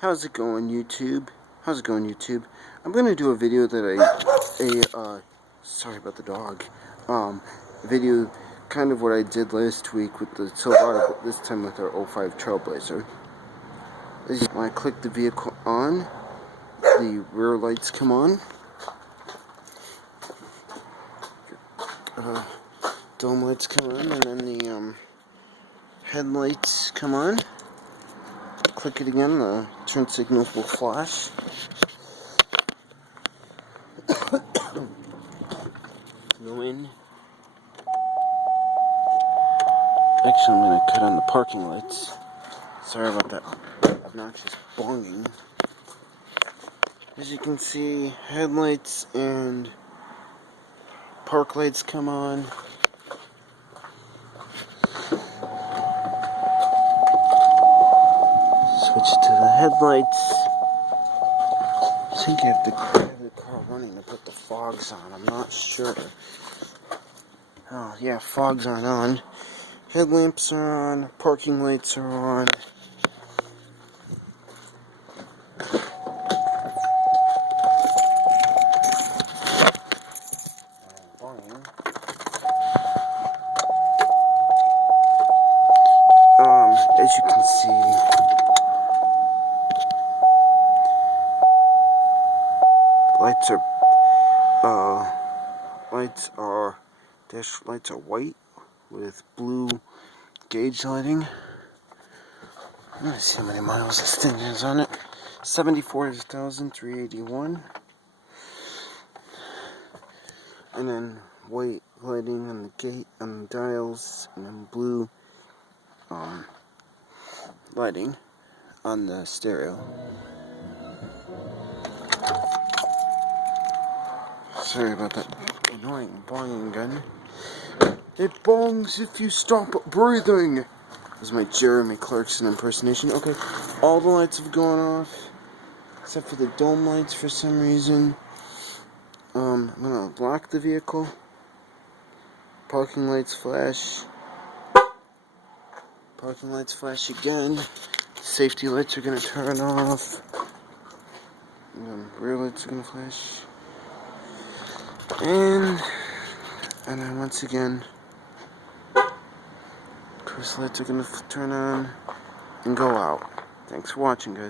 How's it going, YouTube? How's it going, YouTube? I'm gonna do a video that sorry about the dog. Video, kind of what I did last week with the Silverado, but this time with our 05 Trailblazer. When I click the vehicle on, the rear lights come on. Dome lights come on, and then the headlights come on. Click it again, the turn signals will flash. Go in. Actually, I'm going to cut on the parking lights. Sorry about that obnoxious bonging. As you can see, headlights and park lights come on. Switch to the headlights. I think you have to have the car running to put the fogs on. I'm not sure. Oh, yeah, fogs aren't on. Headlamps are on. Parking lights are on. As you can see, dash lights are white with blue gauge lighting. Let's see how many miles this thing has on it. 74,381. And then white lighting on the gate, on the dials, and then blue lighting on the stereo. Sorry about that annoying bonging gun. It bongs if you stop breathing. This is my Jeremy Clarkson impersonation. Okay, all the lights have gone off, except for the dome lights for some reason. I'm gonna lock the vehicle. Parking lights flash. Parking lights flash again. Safety lights are gonna turn off. And then rear lights are gonna flash. And then once again, cross lights are gonna turn on and go out. Thanks for watching, guys.